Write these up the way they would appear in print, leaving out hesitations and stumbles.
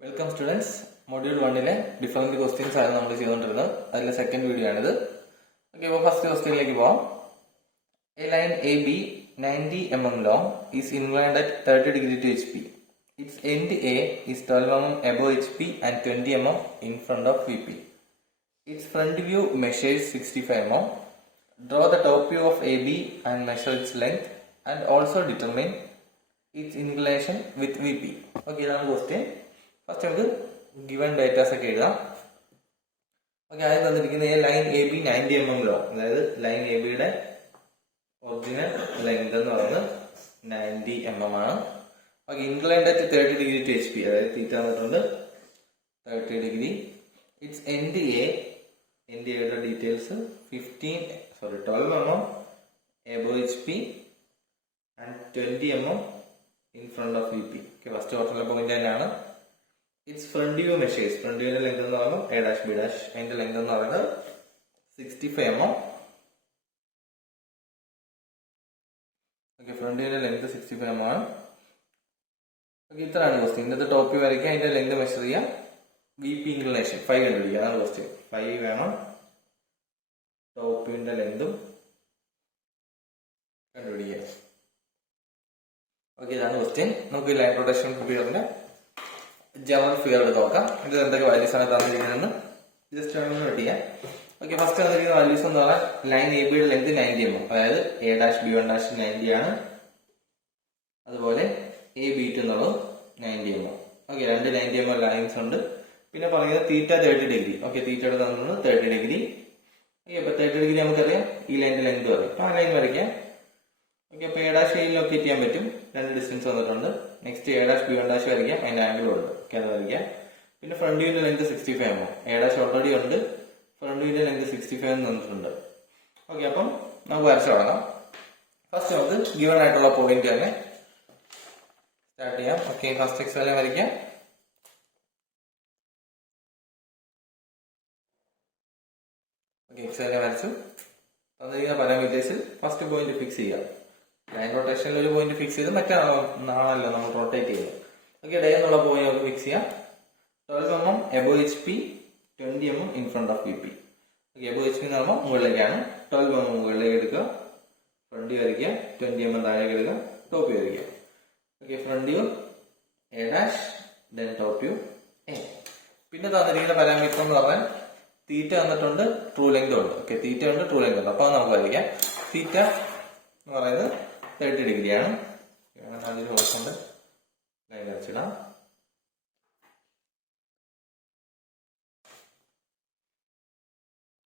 Welcome students. Module 1-ലെ different questions ആണ് നമ്മൾ ചെയ്തുകൊണ്ടിരുന്നത്. അതിലെ സെക്കൻഡ് വീഡിയോ ആണിത്. ഓക്കെ, അപ്പോൾ ഫസ്റ്റ് ക്വസ്റ്റ്യനിലേക്ക് പോവാം. A line A B 90 mm long is inclined at 30 degree to HP. Its end A is 12 mm above HP and 20 mm in front of VP. Its front view measures 65 mm. Draw the top view of AB and measure its length and also determine its inclination with VP. Okay, ഇതാണ് question. First നമുക്ക് given datas ഒക്കെ എഴുതാം. Okay, ആദ്യം തന്നിരിക്കുന്ന line A B 90 mm long, അതായത് line A ബിയുടെ original length എന്ന് പറയുന്നത് 90 mm ആണ്. Okay, inclined at 30 degree to HP, അതായത് തീറ്റ വന്നിട്ടുണ്ട് 30 ഡിഗ്രി. ഇറ്റ്സ് എൻഡ് എയുടെ details 12 mm above HP and 20 mm in front of VP. Okay, first ക്വാർട്ടറിലെ point തന്നെയാണ്. Its front view measures, front വ്യൂവിന്റെ length എന്ന് പറയുമ്പോൾ A ഡാഷ് B ഡാഷ്, അതിന്റെ length എന്ന് പറയുന്നത് 65 mm. ഓക്കെ, ഫ്രണ്ട് വ്യൂവിന്റെ ലെങ്ത് 65 mm ആണ്. ഓക്കെ, ഇത്രയാണ് ക്വസ്റ്റ്യൻ. ഇതിന്റെ ടോപ്പ് വ്യൂ വരയ്ക്കുക, അതിന്റെ ലെങ്ത് മെഷർ ചെയ്യാം, VP ഇൻക്ലിനേഷൻ 5 കണ്ടുപിടിക്കുക. അതാണ് ക്വസ്റ്റ്യൻ. 5 വേണം, ടോപ്പ് വ്യൂവിന്റെ ലെങ്തും കണ്ടുപിടിക്കുക. ഓക്കെ, ഇതാണ് ക്വസ്റ്റ്യൻ. നമുക്ക് ലൈൻ റൊട്ടേഷൻ ഫിഗറിന്റെ ജനറൽ ഫിഗർ എടുത്ത് നോക്കാം. ഇത് എന്തൊക്കെ വാല്യൂസ് ആണ് തന്നിരിക്കുന്നതെന്ന് ജസ്റ്റ് ഒന്ന് നോട്ട് ചെയ്യാം. ഓക്കെ, ഫസ്റ്റ് തന്നിരിക്കുന്ന വാല്യൂസ് എന്ന് പറഞ്ഞാൽ ലൈൻ എ ബിയുടെ ലെങ്ത് 90 mm, അതായത് A ഡാഷ് B1 ഡാഷ് 90 ആണ്. അതുപോലെ AB2 എന്നുള്ളത് 90 mm. ഓക്കെ, രണ്ട് 90 mm ലൈൻസ് ഉണ്ട്. പിന്നെ പറയുന്നത് തീറ്റ 30 ഡിഗ്രി. ഓക്കെ, തീറ്റയുടെ തന്നത് 30 ഡിഗ്രി. ഓക്കെ, അപ്പൊ 30 ഡിഗ്രി നമുക്കറിയാം, ഈ ലൈനിന്റെ ലെങ്ത് പറയും. അപ്പൊ ആ ലൈൻ വരയ്ക്കാം. ഓക്കെ, അപ്പൊ A ഡാഷ് Aയിൽ ലൊക്കേറ്റ് ചെയ്യാൻ പറ്റും, രണ്ട് ഡിസ്റ്റൻസ് വന്നിട്ടുണ്ട്. Next A dash B1 dash വരയ്ക്കാം, അതിന്റെ ആംഗിളും ഉണ്ട്. ഓക്കെ, അത് വരയ്ക്കാം. പിന്നെ ഫ്രണ്ട് വ്യൂവിന്റെ length 65 mm, A dash already ഉണ്ട്, ഫ്രണ്ട് വ്യൂവിന്റെ ലെങ്ത് 65 എന്ന് തന്നിട്ടുണ്ട്. ഓക്കെ, അപ്പം നമുക്ക് വരച്ചു തുടങ്ങാം. ഫസ്റ്റ് നമുക്ക് ഗിവൺ ആയിട്ടുള്ള പോയിന്റ് തന്നെ സ്റ്റാർട്ട് ചെയ്യാം. ഓക്കെ, ഫസ്റ്റ് എക്സാലെ വരയ്ക്കാം. ഓക്കെ, എക്സാലെ വരച്ചു. തന്നിരിക്കുന്ന പാരാമീറ്റേഴ്സിൽ ഫസ്റ്റ് പോയിന്റ് ഫിക്സ് ചെയ്യാം. ലൈൻ റൊട്ടേഷനിൽ ഒരു പോയിന്റ് ഫിക്സ് ചെയ്ത് മറ്റാണല്ലോ നമ്മൾ റൊട്ടേറ്റ് ചെയ്യുന്നത്. ഓക്കെ, ഡേ എന്നുള്ള പോയിന്റ് നമുക്ക് ഫിക്സ് ചെയ്യാം. 12 mm above HP, 20 mm in front of VP. Okay, above HP എന്ന് പറയുമ്പോൾ മുകളിലേക്കാണ്. 12 mm മുകളിലേക്ക് എടുക്കുക, ഫ്രണ്ട് വ്യൂ വരയ്ക്കുക, 20 mm താഴേക്ക് എടുക്കുക, ടോപ്പ് വ്യൂ വരയ്ക്കുക. Okay, front view A dash, then top view A. പിന്നെ തന്നിരിക്കുന്ന പാരാമീറ്റർ എന്ന് പറഞ്ഞാൽ തീറ്റ തന്നിട്ടുണ്ട്, ട്രൂ ലെങ്ത് ഉണ്ട്. ഓക്കെ, തീറ്റ ഉണ്ട്, ട്രൂ ലെങ്ത് ഉണ്ട്. അപ്പൊ നമുക്ക് വരയ്ക്കാം. തീറ്റ എന്ന് പറയുന്നത് 30 ഡിഗ്രിയാണ്. അതിന് കുറച്ചുകൊണ്ട് ലൈൻ വരച്ചിടാം.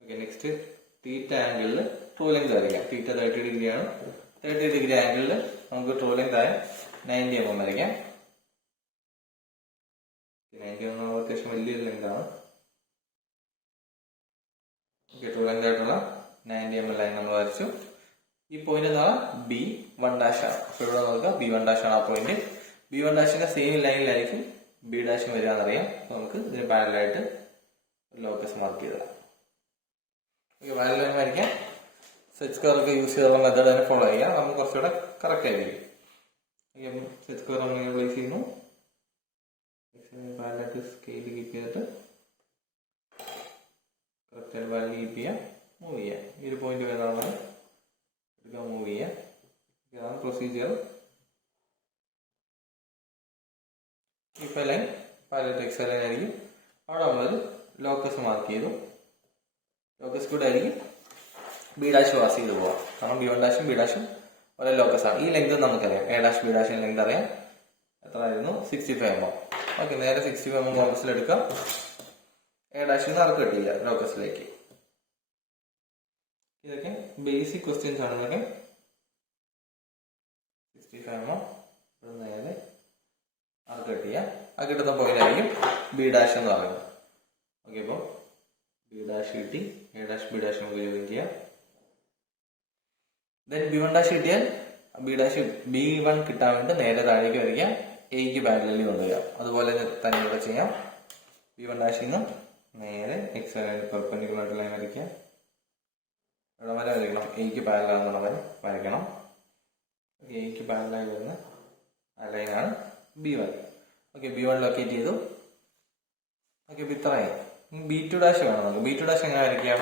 ഓക്കെ, നെക്സ്റ്റ് തീറ്റ ആംഗിളിൽ ട്രൂ ലെങ്ത് വരയ്ക്കാം. തീറ്റ 30 ഡിഗ്രിയാണ്. 30 ഡിഗ്രി ആംഗിളിൽ നമുക്ക് ട്രൂ ലെങ്ത് ആയ 90 mm വരയ്ക്കാം. 90 mm അത്യാവശ്യം വലിയൊരു ലെങ്ത് ആണ്. ഓക്കെ, ട്രൂ ലെങ്ത് ആയിട്ടുള്ള 90 mm ലൈൻ നമ്മൾ വരച്ചു. ഈ പോയിന്റ് എന്ന് പറഞ്ഞാൽ B1 ഡാഷ് ആണ്. അപ്പൊ ഇവിടെ നോക്കുക, B1 ഡാഷ് ആണ് ആ പോയിന്റ്. B1 ഡാഷിന്റെ സെയിം ലൈനിലായിരിക്കും B ഡാഷും വരിക എന്നറിയാം. അപ്പൊ നമുക്ക് ഇതിന് പാരലായിട്ട് ലോക്കസ് മാർക്ക് ചെയ്തതാണ്. ഓക്കെ, പാരലൽ ലൈൻ വരയ്ക്കാം. സെറ്റ് സ്ക്വയർ ഒക്കെ യൂസ് ചെയ്തുള്ള മെത്തേഡ് തന്നെ ഫോളോ ചെയ്യാം, നമുക്ക് കുറച്ചുകൂടെ കറക്റ്റ് ആയിരിക്കും. സെറ്റ് സ്ക്വയർ നമ്മൾ പ്ലേസ് ചെയ്യുന്നു, പാരലായിട്ട് സ്കെയിൽ കീപ്പ് ചെയ്തിട്ട് കറക്റ്റ് ആയിട്ട് വാല്യൂ കീപ്പ് ചെയ്യാം, മൂവ് ചെയ്യാം. ഈ ഒരു പോയിന്റ് വരുന്നതാണ് എടുക്കാൻ, മൂവ് ചെയ്യാം. ഇതാണ് പ്രൊസീജിയർ. ഇപ്പൊ ലൈൻ പാരലൽ എക്സ് ലൈൻ ആയിരിക്കും. അവിടെ നമ്മൾ ലോക്കസ് മാർക്ക് ചെയ്തു. ലോക്കസ് കൂടെ ആയിരിക്കും B ഡാഷ് പാസ് ചെയ്ത് പോവാം. കാരണം B1 ഡാഷും B ഡാഷും ഒരേ ലോക്കസ് ആണ്. ഈ ലെങ്ത് നമുക്കറിയാം, A ഡാഷ് B ഡാഷിന്റെ ലെങ്ത് അറിയാം. എത്ര ആയിരുന്നു? 65 mm. ഓക്കെ, നേരെ 65 mm കോമ്പസിൽ എടുക്കാം. A ഡാഷിൽ നിന്ന് ആർക്ക് കട്ട് ചെയ്യാം ലോക്കസിലേക്ക്. ഇതൊക്കെ ബേസിക് ക്വസ്റ്റ്യൻസ് ആണ്. ഇതൊക്കെ 65 mm നേരെ ആർക്ക് കട്ട് ചെയ്യാം. ആ കിട്ടുന്ന പോയിന്റ് ആയിരിക്കും B ഡാഷ് എന്ന് പറയുന്നത്. ഓക്കെ, അപ്പോൾ B ഡാഷ് കിട്ടി, A ഡാഷ് B ഡാഷ് നമുക്ക് ജോയിൻ ചെയ്യാം. ദെൻ B1 ഡാഷ് കിട്ടിയാൽ B1 കിട്ടാൻ വേണ്ടി നേരെ താഴേക്ക് വരയ്ക്കാം, Aക്ക് പാരലലി കൊണ്ടുവരാം. അതുപോലെ തന്നെ ഇവിടെ ചെയ്യാം. B1 ഡാഷിൽ നിന്ന് നേരെ എക്സ് പെർപെൻഡിക്കുലർ ആയിട്ട് ലൈൻ വരയ്ക്കാം. ഇവിടെ വരെ വരയ്ക്കണം, Aക്ക് പാരലൽ എന്നുള്ള വരയ്ക്കണം. എക്ക് പാരലായി വരുന്ന ആ ലൈനാണ് B1. ഓക്കെ, B1 ലൊക്കേറ്റ് ചെയ്തു. ഓക്കെ, ഇപ്പം ഇത്രയായി. B2 ഡാഷ് വേണം നമുക്ക്. B2 ഡാഷ് എങ്ങനെ വരയ്ക്കാം?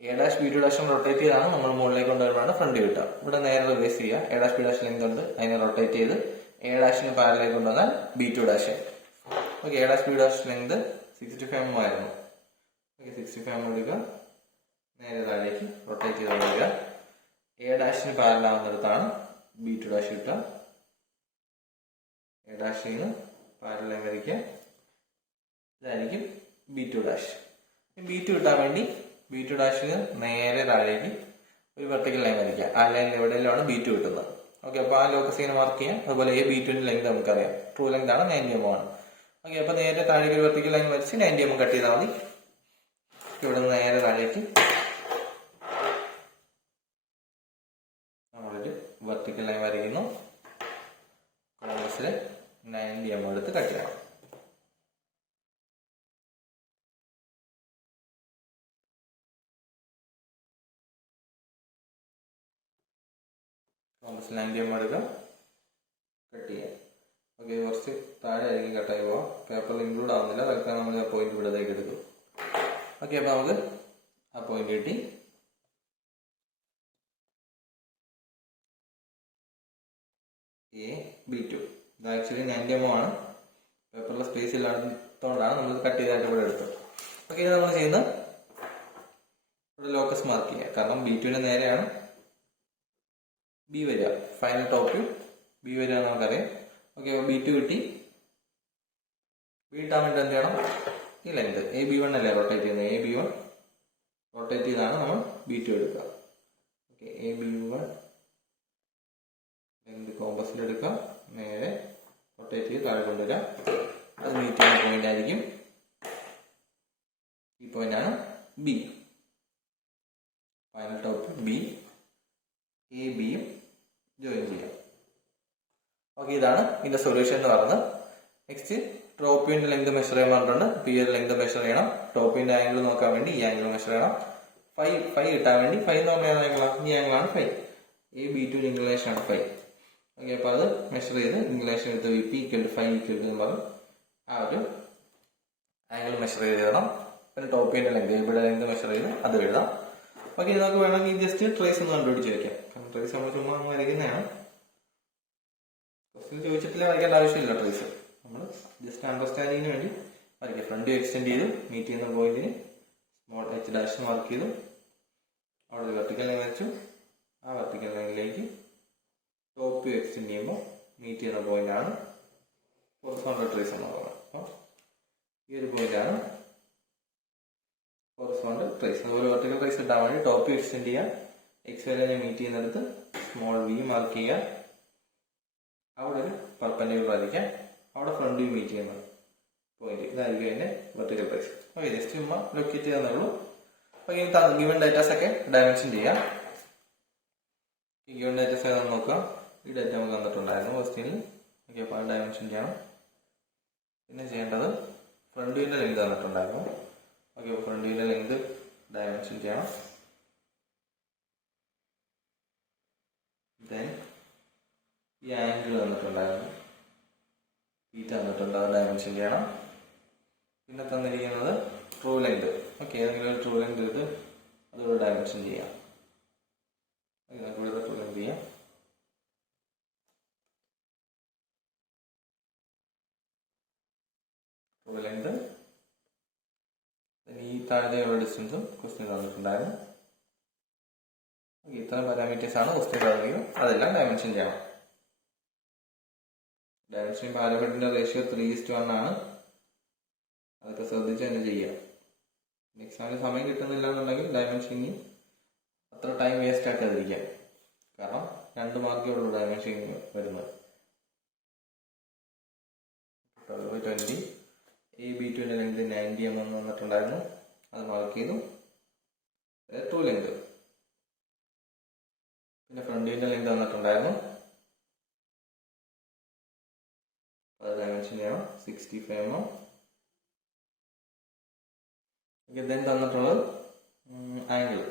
A ഡാഷ് B2 ഡാഷും റൊട്ടേറ്റ് ചെയ്താണ് നമ്മൾ മുകളിലേക്ക് കൊണ്ടുവരുമ്പോഴാണ് ഫ്രണ്ട് കിട്ടുക. ഇവിടെ നേരെ റിവേഴ്സ് ചെയ്യുക. A dash B dash length ഉണ്ട്, അതിനെ റൊട്ടേറ്റ് ചെയ്ത് A ഡാഷിന് പാരലായി കൊണ്ടുവന്നാൽ B2 dash. Okay, A dash B dash length 65 mm ആയിരുന്നു. ഓക്കെ, 65 mm എടുക്കുക, നേരെ താഴേക്ക് റൊട്ടേറ്റ് ചെയ്ത് കൊണ്ടുവരിക. A ഡാഷിന് പാരലാവുന്നിടത്താണ് B2 ഡാഷ് കിട്ടുക. A ഡാഷിൽ നിന്ന് പാരലായി വരയ്ക്കുക, ഇതായിരിക്കും B2 ഡാഷ്. B2 കിട്ടാൻ വേണ്ടി B2 ഡാഷിന് നേരെ താഴേക്ക് ഒരു വെർട്ടിക്കൽ ലൈൻ വരയ്ക്കുക. ആ ലൈൻ എവിടെയെല്ലാം B2 കിട്ടുന്നത്. ഓക്കെ, അപ്പോൾ ആ ലോക്കസ് ഇങ്ങനെ മാർക്ക് ചെയ്യാം. അതുപോലെ B2ന്റെ ലെങ്ത് നമുക്കറിയാം, ട്രൂ ലെങ്ത് ആണ് 90 mm ആണ്. ഓക്കെ, അപ്പോൾ നേരെ താഴേക്ക് ഒരു വെർട്ടിക്കൽ ലൈൻ വരച്ച് 90 mm കട്ട് ചെയ്താൽ മതി. ഇവിടെ നിന്ന് നേരെ താഴേക്ക് നമ്മളൊരു വെർട്ടിക്കൽ ലൈൻ വരയ്ക്കുന്നു. കോമ്പസിൽ 90 mm എടുത്ത് കട്ട് ചെയ്യണം. കോമ്പസിൽ 90 mm എടുക്കുക, കട്ട് ചെയ്യാം. ഓക്കെ, കുറച്ച് താഴെ ആയിരിക്കും കട്ടായി പോവാം. പേപ്പറിൽ ഇൻക്ലൂഡ് ആവുന്നില്ല, തൽക്കാലം നമ്മൾ ആ പോയിന്റ് ഇവിടത്തേക്ക് എടുക്കും. ഓക്കെ, അപ്പോൾ നമുക്ക് ആ പോയിന്റ് കിട്ടി. B2 ഇത് ആക്ച്വലി 90 mm ആണ്. പേപ്പറിലെ സ്പേസ് ഇല്ലാത്തതുകൊണ്ടാണ് നമ്മൾ കട്ട് ചെയ്തായിട്ട് ഇവിടെ എടുത്തത്. ഓക്കെ, ഇത് നമ്മൾ ചെയ്യുന്നത് ഇവിടെ ലോക്കസ് മാർക്ക് ചെയ്യുക. കാരണം B2ന്റെ നേരെയാണ് B വരിക. ഫൈനൽ ടോപ്പ് വ്യൂ B വരിക നമുക്കറിയാം. ഓക്കെ, B2 കിട്ടി. B കിട്ടാൻ വേണ്ടി എന്ത് ചെയ്യണം? ഈ ലെങ്ത് AB1 അല്ലേ റൊട്ടേറ്റ് ചെയ്യുന്നത്, AB1 റൊട്ടേറ്റ് ചെയ്താണ് നമ്മൾ B2 എടുക്കുക. ഓക്കെ, AB1 ലെങ്ത് കോമ്പസിൽ എടുക്കുക, നേരെ റൊട്ടേറ്റ് ചെയ്ത് താഴെ കൊണ്ടുവരിക. അത് മീറ്റ് ചെയ്യുന്ന പോയിന്റ് ആയിരിക്കും. ഈ പോയിന്റ് ആണ് B. ഫൈനൽ ടോപ്പ് B, ABയും ജോയിൻ ചെയ്യാം. ഓക്കെ, ഇതാണ് ഇതിന്റെ സൊല്യൂഷൻ എന്ന് പറയുന്നത്. നെക്സ്റ്റ് ടോപ്പ് വ്യൂവിന്റെ ലെങ്ത് മെഷർ ചെയ്യാൻ പറഞ്ഞിട്ടുണ്ട്. ഈ ഒരു ലെങ്ത് മെഷർ ചെയ്യണം. ടോപ്പ് വ്യൂവിന്റെ ആംഗിൾ നോക്കാൻ വേണ്ടി ഈ ആംഗിൾ മെഷർ ചെയ്യണം. 5 കിട്ടാൻ വേണ്ടി 5 എന്ന് പറഞ്ഞ ആംഗിളാണ്, ഈ ആംഗിളാണ് 5. AB2 ഇംഗ്ലേഷൻ ആണ് 5. ഓക്കെ, അപ്പോൾ അത് മെഷർ ചെയ്ത് ഇംഗ്ലേഷൻ എടുത്ത് VP = 5 എന്ന് പറഞ്ഞ് ആ ഒരു ആംഗിൾ മെഷർ ചെയ്ത് എഴുതണം. പിന്നെ ടോപ്പ് വ്യൂവിന്റെ ലെങ്ത് ഇവിടെ ലെങ്ത് മെഷർ ചെയ്ത് അത് എഴുതാം. ഓക്കെ, നമുക്ക് വേണമെങ്കിൽ ജസ്റ്റ് ട്രേസ് ഒന്ന് കണ്ടുപിടിച്ച് വയ്ക്കാം. കാരണം ട്രേസ് നമ്മൾ ചുമ്മാ വരയ്ക്കുന്നതാണ്. ക്വസ്റ്റ്യൻ ചോദിച്ചിട്ടില്ല, വരയ്ക്കേണ്ട ആവശ്യമില്ല. ട്രേസ് നമ്മൾ ജസ്റ്റ് അണ്ടർസ്റ്റാൻഡിങ്ങിന് വേണ്ടി വരയ്ക്കാം. ഫ്രണ്ട് വ്യൂ എക്സ്റ്റെൻഡ് ചെയ്തു, മീറ്റ് ചെയ്യുന്ന പോയിന്റിന് സ്മോൾ H ഡാഷ് മാർക്ക് ചെയ്തു, അവിടെ ഒരു വെർട്ടിക്കൽ ലൈൻ വരച്ചു. ആ വെർട്ടിക്കൽ ലൈനിലേക്ക് ടോപ്പ് വ്യൂ എക്സ്റ്റെൻഡ് ചെയ്യുമ്പോൾ മീറ്റ് ചെയ്യുന്ന പോയിന്റാണ് ഹൊറിസോണ്ടൽ ട്രേസ് എന്ന് പറയുന്നത്. അപ്പോൾ ഈ ഒരു പോയിന്റാണ് ഹൊറിസോണ്ടൽ ട്രേസ്. അതുപോലെ വെർട്ടിക്കൽ ട്രേസ് കിട്ടാൻ വേണ്ടി ടോപ്പ് വ്യൂ എക്സ്റ്റെൻഡ് ചെയ്യുക, എക്സ് വൈ മീറ്റ് ചെയ്യുന്നിടത്ത് സ്മോൾ V മാർക്ക് ചെയ്യുക, അവിടെ ഒരു പെർപെൻഡിക്കുലർ വരയ്ക്കാം, അവിടെ ഫ്രണ്ട് വ്യൂ മീറ്റ് ചെയ്യുന്ന പോയിന്റ് ഇതായിരിക്കും അതിന്റെ വെർട്ടിക്കൽ ട്രേസ്. ഓക്കെ, ജസ്റ്റ് ചുമ്മാ ലൊക്കേറ്റ് ചെയ്യാന്നേ ഉള്ളൂ. ഓക്കെ, ഗിവൺ ഡേറ്റാസ് ഒക്കെ ഡയമെൻഷൻ ചെയ്യാം. ഈ ഗിവൺ ഡേറ്റാസ് ഏതാണെന്ന് നോക്കാം. ഈ ഡേറ്റ നമുക്ക് തന്നിട്ടുണ്ടായിരുന്നു ക്വസ്റ്റ്യനിൽ. ഓക്കെ, അപ്പോൾ അത് ഡയമെൻഷൻ ചെയ്യണം. പിന്നെ ചെയ്യേണ്ടത് ഫ്രണ്ട് വ്യൂവിന്റെ ലെങ്ത് തന്നിട്ടുണ്ടായിരുന്നു. ഓക്കെ, അപ്പോൾ ഫ്രണ്ട് വ്യൂവിന്റെ ലെങ്ത് ഡയമെൻഷൻ ചെയ്യണം. ദെൻ ഈ ആംഗിൾ തന്നിട്ടുണ്ടായിരുന്നു, θ തന്നിട്ടുണ്ട്, അത് ഡയമെൻഷൻ ചെയ്യണം. പിന്നെ തന്നിരിക്കുന്നത് ട്രൂ ലെങ്ത്. ഓക്കെ, ഏതെങ്കിലും ഒരു ട്രൂ ലെങ്ത് എടുത്ത് അതുകൂടെ ഡയമെൻഷൻ ചെയ്യാം. ഇവിടുത്തെ ട്രൂ ലെങ്ത് ചെയ്യാം. ട്രൂ ലെങ്ത്, ഈ താഴെയുള്ള ഡിസ്റ്റൻസും ക്വസ്റ്റ്യൻ തന്നിട്ടുണ്ടായിരുന്നു. ഇത്തരം പാരാമീറ്റേഴ്സ് ആണ് ക്വസ്റ്റ്യൻ തന്നത്, അതെല്ലാം ഡയമെൻഷൻ ചെയ്യണം. ഡയമെൻഷൻ പാരാമീറ്ററിന്റെ റേഷ്യോ 3:1 ആണ്. അതൊക്കെ ശ്രദ്ധിച്ച് തന്നെ ചെയ്യാം. എക്സാമിന് സമയം കിട്ടുന്നില്ല എന്നുണ്ടെങ്കിൽ ഡയമെൻഷനിങ് അത്ര ടൈം വേസ്റ്റ് ആക്കാതിരിക്കാം. കാരണം 2 മാർക്കേ ഉള്ളൂ ഡയമെൻഷനിങ് വരുന്നത്. 20 AB2ന്റെ ലെങ്ത് 90 mm വന്നിട്ടുണ്ടായിരുന്നു, അത് മാർക്ക് ചെയ്തു. ട്രൂ ലെങ്ത്, പിന്നെ ഫ്രണ്ട് വ്യൂവിന്റെ ലെങ്ത് വന്നിട്ടുണ്ടായിരുന്നു, അത് ഡയമെൻഷൻ ചെയ്യണം. 65 mm. ദെൻ തന്നിട്ടുള്ളത് ആംഗിൾ.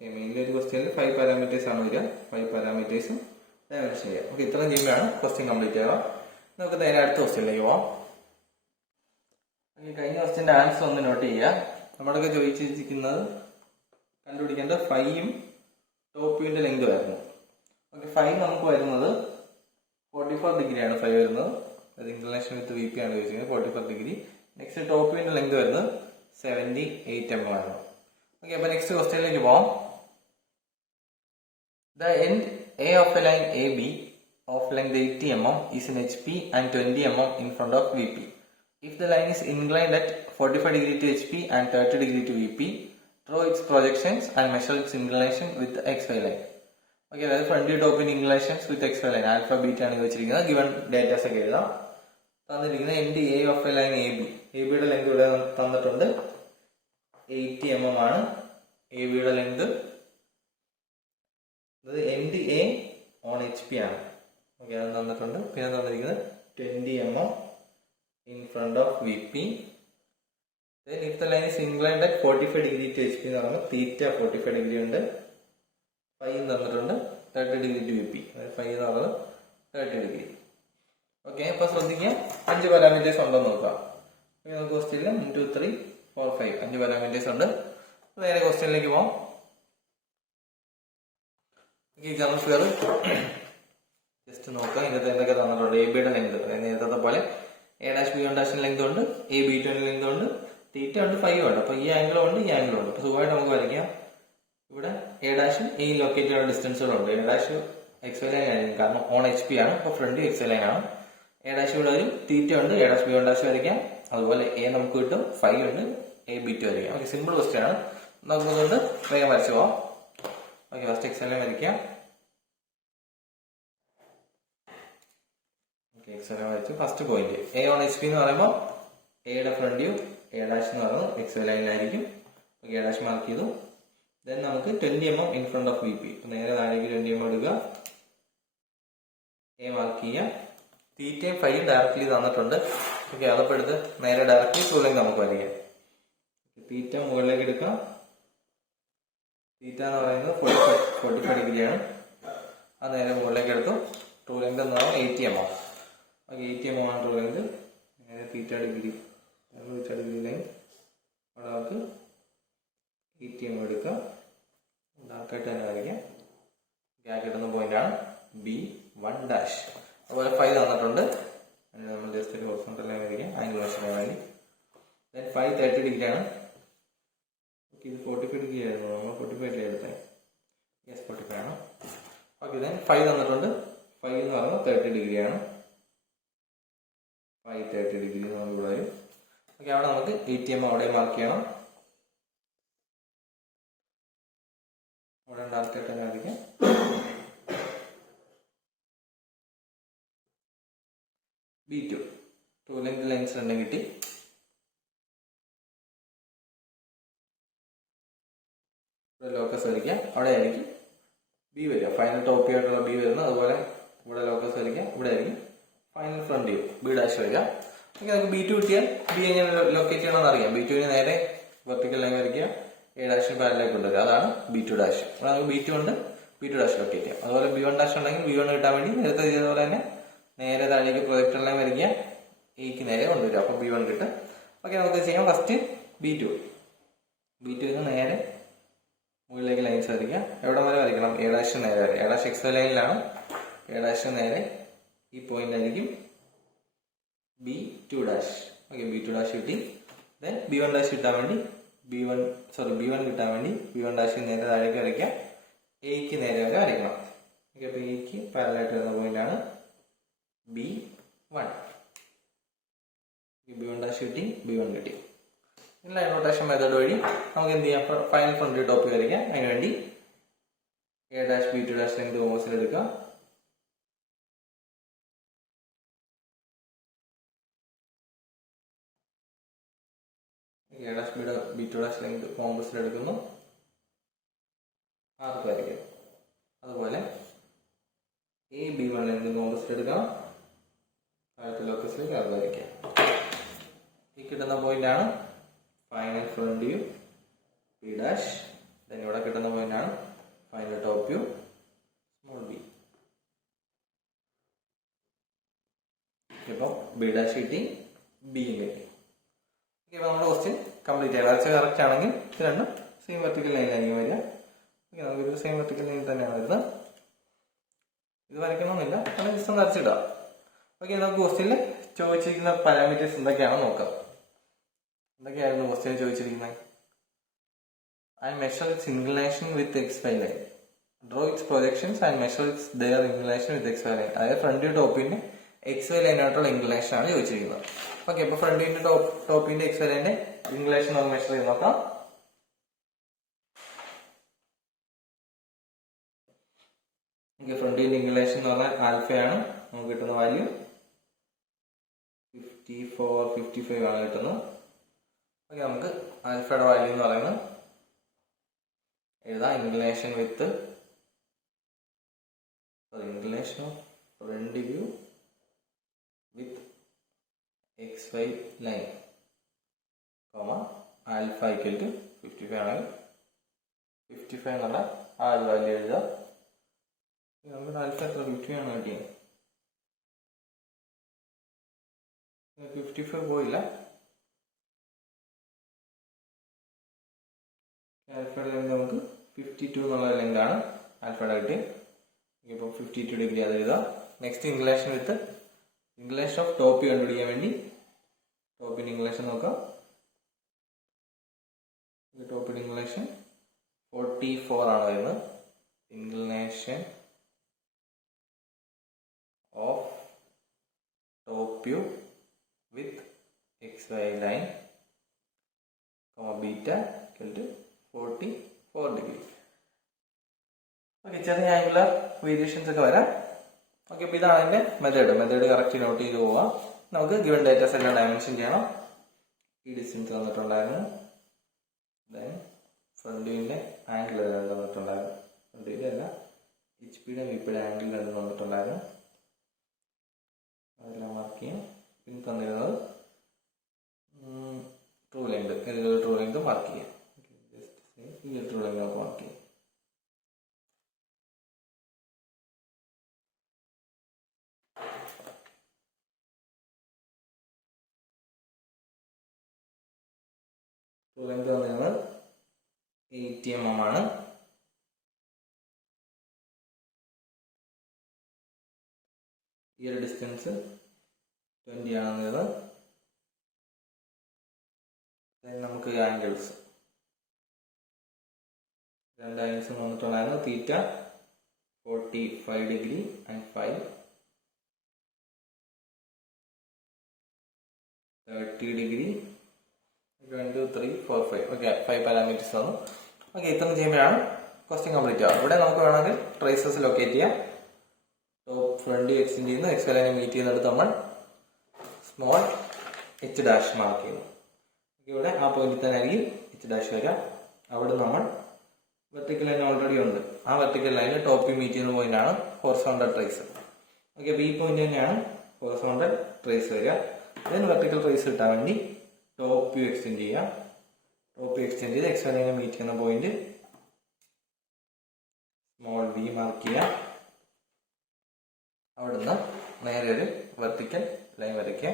മെയിൻലി ഒരു ക്വസ്റ്റ്യനിൽ 5 പാരാമീറ്റേഴ്സ് ആണ് വരിക. 5 പാരാമീറ്റേഴ്സും ഡയമെൻഷൻ ചെയ്യാം. ഓക്കെ, ഇത്രയും ചെയ്യുമ്പോഴാണ് ക്വസ്റ്റ്യൻ കംപ്ലീറ്റ് ആവുക. നമുക്ക് നേരെ അടുത്ത ക്വസ്റ്റ്യനിലേക്ക് പോവാം. കഴിഞ്ഞ ക്വസ്റ്റ്യന്റെ ആൻസർ ഒന്ന് നോട്ട് ചെയ്യുക. നമ്മളൊക്കെ ചോദിച്ചിരിക്കുന്നത് കണ്ടുപിടിക്കേണ്ടത് ഫൈയും ടോപ്പ് വ്യൂവിന്റെ ലെങ്ത് ആയിരുന്നു. ഓക്കെ, 5 നമുക്ക് വരുന്നത് 44 ഡിഗ്രിയാണ് 5 വരുന്നത്. അത് ഇൻക്ലിനേഷൻ വിത്ത് വി പി ആണ് ചോദിച്ചിരിക്കുന്നത്, 44 ഡിഗ്രി. നെക്സ്റ്റ് ടോപ്പ് വ്യൂവിന്റെ ലെങ്ത് വരുന്നത് 78 mm ആണ്. ഓക്കെ, അപ്പൊ നെക്സ്റ്റ് ക്വസ്റ്റ്യനിലേക്ക് പോവാം. The end A of a line AB of length 80 mm is in HP and 20 mm in front of VP. If the line is inclined at 45 degree to HP and 30 degree to VP, draw its projections and measure its inclination with the XY line. Okay, അതായത് front top view inclinations വിത്ത് XY line alpha beta ആണ് ചോദിച്ചിരിക്കുന്നത്. Given datas ഒക്കെ എഴുതാം. തന്നിരിക്കുന്ന end A of A line A ബിയുടെ length ഇവിടെ തന്നിട്ടുണ്ട് 80 mm ആണ് എ ബിയുടെ length. End A on HP ആണ്. ഓക്കെ, അത് തന്നിട്ടുണ്ട്. പിന്നെ തന്നിരിക്കുന്നത് 20 mm in front of VP. Then if the line is inclined at 45 degree to HP എന്ന് പറയുമ്പോൾ തീറ്റ 45 ഡിഗ്രി ഉണ്ട്. ഫൈ തന്നിട്ടുണ്ട് 30 ഡിഗ്രി ടു VP. ഫൈ എന്ന് പറയുന്നത് 30 ഡിഗ്രി. ഓക്കെ, അപ്പൊ ശ്രദ്ധിക്കാം, 5 പാരാമീറ്റേഴ്സ് ഉണ്ടെന്ന് നോക്കാം. നമുക്ക് ക്വസ്റ്റ്യനിൽ 1 2 3 4 5 5 പാരാമീറ്റേഴ്സ് ഉണ്ട്. നേരെ ക്വസ്റ്റ്യനിലേക്ക് പോവാം. എക്സാമ്പിൾ ഫിഗർ ജസ്റ്റ് നോക്കാം. ഇതിനകത്ത് എന്തൊക്കെ തന്നിട്ടുണ്ട്. എ ബിയുടെ ലെങ്ത് നേരത്തെ പോലെ എ ഡാഷ് ബി വൺ ഡാഷിന് ലെങ്ത് ഉണ്ട്, എ ബി ടു ലെങ്ത് ഉണ്ട്, തീറ്റ ഉണ്ട്, 5 ഉണ്ട്. അപ്പൊ ഈ ആംഗിളും ഉണ്ട്, ഈ ആംഗിളും ഉണ്ട്. അപ്പൊ സുഖമായിട്ട് നമുക്ക് വരയ്ക്കാം. ഇവിടെ എ ഡാഷും എ ലൊക്കേറ്റ് ചെയ്യുന്ന ഡിസ്റ്റൻസുകളുണ്ട്. എ ഡാഷ് XY ലൈൻ ആയിരിക്കും, കാരണം ഓൺ HP ആണ്. അപ്പൊ ഫ്രണ്ട് XY ലൈൻ ആണ്. എ ഡാഷ് ഇവിടെ വരും, തീറ്റ ഉണ്ട്, A dash B one dash വരയ്ക്കാം. അതുപോലെ എ നമുക്ക് കിട്ടും, 5 ഉണ്ട്, എ ബി ടു വരയ്ക്കാം. ഓക്കെ, സിമ്പിൾ ക്വസ്റ്റ്യൻ ആണ്. നമുക്കതുകൊണ്ട് വേഗം വരച്ചു പോവാം. ഓക്കെ, ഫസ്റ്റ് XY ലൈൻ വരയ്ക്കാം. XY ലൈൻ വരച്ചു. First point A on HP എന്ന് പറയുമ്പോൾ എയുടെ ഫ്രണ്ട് വ്യൂ എ ഡാഷ് എന്ന് പറയുന്നത് XY ലൈനിലായിരിക്കും. ഓക്കെ, എ ഡാഷ് മാർക്ക് ചെയ്തു. ദെൻ നമുക്ക് 20 mm in front of VP. നേരെ താഴേക്ക് 20 mm എടുക്കുക, എ മാർക്ക് ചെയ്യുക. തീറ്റയും ഫൈയും ഡയറക്ട്ലി തന്നിട്ടുണ്ട്. ഓക്കെ, അതപ്പോൾ എടുത്ത് നേരെ ഡയറക്ട്ലി ട്രൂ ലെങ്ത് നമുക്ക് വരയ്ക്കാം. തീറ്റ മുകളിലേക്ക് എടുക്കാം. തീറ്റ എന്ന് പറയുന്നത് 45 ഡിഗ്രിയാണ്. അത് നേരെ മുകളിലേക്ക് എടുത്തു. ട്രൂ ലെങ്ത് എന്ന് പറയുന്നത് 80 mm. ഓക്കെ, 80 mm ആണ് ട്രൂ ലെങ്ത്. നേരെ തീറ്റ ഡിഗ്രി ലൈൻ അവിടെ നമുക്ക് 80 mm എടുക്കാം. ഡാർക്കായിട്ട് തന്നെ വരയ്ക്കാം. ഗ്യാപ്പ് കിട്ടുന്ന പോയിന്റാണ് B1 ഡാഷ്. അതുപോലെ 5 തന്നിട്ടുണ്ട്. നമ്മൾ ജസ്റ്റ് ഒരു ഹൊറിസോണ്ടൽ ലൈൻ വരയ്ക്കാം ആംഗിൾ മെഷർ ചെയ്യാൻ വേണ്ടി. ദെൻ 5 30 ഡിഗ്രിയാണ്. ഓക്കെ, ഇത് 45 ഡിഗ്രി ആയിരുന്നു, നമ്മൾ 45 എടുത്തേ. യെസ്, 45 ആണ്. ഓക്കെ, ദെൻ 5 തന്നിട്ടുണ്ട്. 5 എന്ന് പറയുന്നത് 30 ഡിഗ്രിയാണ്. 5 30 ഡിഗ്രി നമ്മൾ ഇവിടെ വരും. ഓക്കെ, അവിടെ നമുക്ക് 80 mm അവിടെ മാർക്ക് ചെയ്യണം. അവിടെ ഡാർക്കായിട്ട് തന്നെ വരയ്ക്കാം. B2 ടു ലെങ്ത് ലൈൻസ് രണ്ടും കിട്ടി. ഇവിടെ ലോക്കസ് വരയ്ക്കാം. അവിടെ ആയിരിക്കും ബി വരിക, ഫൈനൽ ടോപ്പ് ആയിട്ടുള്ള ബി വരുന്നത്. അതുപോലെ ഇവിടെ ലോക്കസ് വരയ്ക്കാം. ഇവിടെ ആയിരിക്കും final front view B dash വരിക. ഓക്കെ, നമുക്ക് B2 കിട്ടിയാൽ ബി എങ്ങനെ ലൊക്കേറ്റ് ചെയ്യണമെന്ന് അറിയാം. B2 നേരെ വെർട്ടിക്കൽ ലൈൻ വരയ്ക്കുക, എ ഡാഷിന് പാരലായിട്ട് കൊണ്ടുവരിക. അതാണ് B2 ഡാഷ്. അപ്പോൾ നമുക്ക് B2 ഉണ്ട്, B2 ഡാഷ് ലൊക്കേറ്റ് ചെയ്യാം. അതുപോലെ B1 ഡാഷ് ഉണ്ടെങ്കിൽ B1 കിട്ടാൻ വേണ്ടി നേരത്തെ ചെയ്തതുപോലെ തന്നെ നേരെ താഴേക്ക് പ്രൊജക്ടർ ലൈൻ വരയ്ക്കുക, എക്ക് നേരെ കൊണ്ടുവരിക. അപ്പോൾ B1 കിട്ടും. ഓക്കെ, നമുക്ക് ചെയ്യാം. ഫസ്റ്റ് B2 നേരെ മുകളിലേക്ക് ലൈൻസ് വരയ്ക്കുക. എവിടെ വരെ വരയ്ക്കണം? എ ഡാഷ് നേരെ വരെ. എ ഡാഷ് XY ലൈനിലാണ്. എ ഡാഷ് നേരെ ഈ പോയിന്റ് ആയിരിക്കും B2 dash. Okay, B2 dash കിട്ടി. ദെൻ B1 ഡാഷ് കിട്ടാൻ വേണ്ടി B1 കിട്ടാൻ വേണ്ടി B1 ഡാഷ് നേരെ താഴേക്ക് വരയ്ക്കാം, എക്ക് നേരെ വരെ വരയ്ക്കണം. ഓക്കെ, അപ്പോൾ എക്ക് പാരലായിട്ട് വരുന്ന പോയിന്റാണ് B1. B1 ഡാഷ് കിട്ടി, B1 കിട്ടി. ലൈൻ റൊട്ടേഷൻ മെത്തേഡ് വഴി നമുക്ക് എന്ത് ചെയ്യാം? ഫൈനൽ ഫ്രണ്ട് ടോപ്പ് വരയ്ക്കാം. അതിനുവേണ്ടി A dash B2 dash length കോമ്പസിൽ എടുക്കാം. A dash B2 dash length കോമ്പസിൽ എടുക്കുന്നു, ആർക്ക് വരയ്ക്കും. അതുപോലെ എ B1 ലെങ്ത് കോമ്പസിൽ എടുക്കാം, താഴത്തെ ലോക്കസിലേക്ക് ആർക്ക് വരയ്ക്കാം. ഈ കിട്ടുന്ന പോയിന്റ് ആണ് final front view B dash. Then ഇവിടെ കിട്ടുന്ന പോയിന്റ് ആണ് ബി ഡാഷ് കിട്ടി, ബിയും കിട്ടി. ഓക്കെ, അപ്പോൾ നമ്മുടെ ക്വസ്റ്റ്യൻ കംപ്ലീറ്റ് ചെയ്യാം. വരച്ച കറക്റ്റ് ആണെങ്കിൽ ഇത് രണ്ടും സെയിം വെർട്ടിക്കൽ ലൈനിലായിരിക്കും വരിക. ഓക്കെ, നമുക്കിത് സെയിം വെർട്ടിക്കൽ ലൈനിൽ തന്നെയാണ് വരുന്നത്. ഇത് വരയ്ക്കണമെന്നില്ല, അങ്ങനെ ജസ്റ്റ് ഒന്ന് വരച്ചിടാം. ഓക്കെ, നമുക്ക് ക്വസ്റ്റ്യനിൽ ചോദിച്ചിരിക്കുന്ന പാരാമീറ്റേഴ്സ് എന്തൊക്കെയാണെന്ന് നോക്കാം. എന്തൊക്കെയായിരുന്നു ക്വസ്റ്റ്യൻ ചോദിച്ചിരിക്കുന്നത്? I measure its inclination with XY line. Draw its projections and measure its their inclination with XY line. അതായത് ഫ്രണ്ട് ടോപ്പിന്റെ XY ലൈൻ ആയിട്ടുള്ള ഇൻക്ലിനേഷൻ ആണ് ചോദിച്ചിരിക്കുന്നത്. ഓക്കെ, അപ്പൊ ഫ്രണ്ടിന്റെ ടോപ്പിന്റെ XY ലൈന്റെ ഇൻക്ലിനേഷൻ നമുക്ക് മെഷർ ചെയ്ത് നോക്കാം. ഫ്രണ്ടിന്റെ ഇൻക്ലിനേഷൻ എന്ന് പറഞ്ഞാൽ ആൽഫയാണ് നമുക്ക് കിട്ടുന്ന വാല്യൂ. 54-55 ആണ് കിട്ടുന്നത്. ഓക്കെ, നമുക്ക് ആൽഫയുടെ വാല്യൂ എന്ന് പറയുന്നത് എഴുതാം. Inclination with inclination of front view with XY line alpha equal to 55 ആണ്. 55 എന്നുള്ള ആ വാല്യൂ എഴുതാം. നമ്മുടെ ആൽഫ എത്ര? 50 ആണ് കിട്ടിയത്. 55 പോയില്ല. ആൽഫയുടെ ലെങ്ത് നമുക്ക് 52 എന്നുള്ള ലെങ്ത് ആണ് ആൽഫയുടെ കിട്ടി. ഇപ്പോൾ 52 ഡിഗ്രി അത് എഴുതാം. Next inclination with inclination of top കണ്ടുപിടിക്കാൻ വേണ്ടി ടോപ്പിന്റെ ഇൻക്ലിനേഷൻ നോക്കാം. ടോപ്പിന്റെ ഇൻക്ലിനേഷൻ 44 ആണ് വരുന്നത്. Inclination of top view with XY line beta equal to 44 degree. Okay, ചെറിയ ആംഗുലർ വേരിയേഷൻസ് ഒക്കെ വരാം. ഓക്കെ, അപ്പൊ ഇതാണ് അതിന്റെ മെത്തേഡ് കറക്റ്റ് നോട്ട് ചെയ്ത് പോവാം. നമുക്ക് ഗിവൺ ഡേറ്റാസ് എല്ലാം ഡയമെൻഷൻ ചെയ്യണം. ഈ ഡിസ്റ്റൻസ് തന്നിട്ടുണ്ടായിരുന്നു. ദെൻ ഫ്രണ്ട് വ്യൂവിന്റെ ആംഗിൾ തന്നിട്ടുണ്ടായിരുന്നു. ഫ്രണ്ട് വ്യൂവിന്റെ അല്ല, HP-യുടെ VP-യുടെ ആംഗിൾ തന്നിട്ടുണ്ടായിരുന്നു. അതെല്ലാം മാർക്ക് ചെയ്യാം. പിന്നെ തന്നിരുന്നത് true length, true length mark ചെയ്യാം. ട്രൂ ലെങ്ത് നമുക്ക് മാർക്ക് ചെയ്യാം. ട്രൂ ലെങ്ത് തന്നിരുന്നത് 80 mm ആണ്. ഈ ഒരു ഡിസ്റ്റൻസ് 20 ആണെന്നത്. നമുക്ക് ആംഗിൾസ് രണ്ട് ആംഗിൾസ് വന്നിട്ടുണ്ടായിരുന്നു. തീറ്റ 45 degree and 5, 30 degree, 1 2 3 4 5. Okay, 5 parameters വന്നു. ഓക്കെ, ഇത്രയും ചെയ്യുമ്പോഴാണ് ക്വസ്റ്റ്യൻ കംപ്ലീറ്റ് ആവും. ഇവിടെ നമുക്ക് വേണമെങ്കിൽ ട്രേസസ് ലൊക്കേറ്റ് ചെയ്യാം. ടോപ്പ് ഫ്രണ്ട് എക്സ്റ്റെൻഡ് ചെയ്യുന്നു, XY ലൈനെ മീറ്റ് ചെയ്യുന്നിടത്ത് നമ്മൾ സ്മോൾ H ഡാഷ് മാർക്ക് ചെയ്യുന്നു. ഇവിടെ ആ പോയിന്റിൽ തന്നെ ആയിരിക്കും H ഡാഷ് വരിക. അവിടെ നമ്മൾ വെർട്ടിക്കൽ ലൈൻ ഓൾറെഡി ഉണ്ട്. ആ വെർട്ടിക്കൽ ലൈനിൽ ടോപ്പ് മീറ്റ് ചെയ്യുന്ന പോയിന്റ് ആണ് ഹൊറിസോണ്ടൽ ട്രേസ്. ഓക്കെ, അപ്പൊ ഈ പോയിന്റ് തന്നെയാണ് ഹൊറിസോണ്ടൽ ട്രേസ് വരിക. അതിന് വെർട്ടിക്കൽ ട്രേസ് കിട്ടാൻ വേണ്ടി ടോപ്പ് വ്യൂ എക്സ്റ്റെൻഡ് ചെയ്യാം. ടോപ്പ് വ്യൂ എക്സ്റ്റെൻഡ് ചെയ്ത് XY ലൈനെ മീറ്റ് ചെയ്യുന്ന പോയിന്റ് സ്മോൾ V മാർക്ക് ചെയ്യാം. അവിടുന്ന് നേരെ ഒരു വെർട്ടിക്കൽ ലൈൻ വരയ്ക്കുക.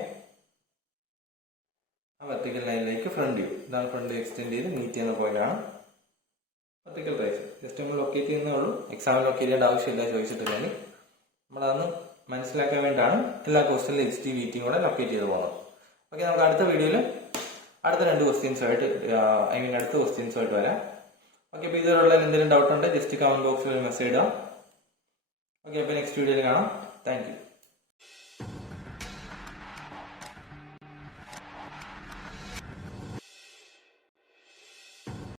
ആ വെർട്ടിക്കൽ ലൈനിലേക്ക് ഫ്രണ്ട് വ്യൂ, ഇതാണ് ഫ്രണ്ട് വ്യൂ എക്സ്റ്റെൻഡ് ചെയ്ത് മീറ്റ് ചെയ്യുന്ന പോയിന്റ് ആണ് വെർട്ടിക്കൽ ട്രേസ്. ജസ്റ്റ് നമ്മൾ ലൊക്കേറ്റ് ചെയ്യുന്നേ ഉള്ളൂ. എക്സാമിൽ ലൊക്കേറ്റ് ചെയ്യേണ്ട ആവശ്യമില്ല ചോദിച്ചിട്ടുണ്ടെങ്കിൽ. നമ്മളതൊന്ന് മനസ്സിലാക്കാൻ വേണ്ടിയാണ് എല്ലാ ക്വസ്റ്റ്യനിലും HT VT കൂടെ ലൊക്കേറ്റ് ചെയ്ത് പോകുന്നത്. ഓക്കെ, നമുക്ക് അടുത്ത വീഡിയോയിൽ അടുത്ത 2 ക്വസ്റ്റ്യൻസുമായിട്ട് അടുത്ത ക്വസ്റ്റ്യൻസുമായിട്ട് വരാം. ഓക്കെ, അപ്പോൾ ഇതിലുള്ള എന്തെങ്കിലും ഡൗട്ട് ഉണ്ടെങ്കിൽ ജസ്റ്റ് കമന്റ് ബോക്സിൽ മെസ്സേജ് ഇടാം. ഓക്കെ, അപ്പോൾ നെക്സ്റ്റ് വീഡിയോയിൽ കാണാം. Thank you.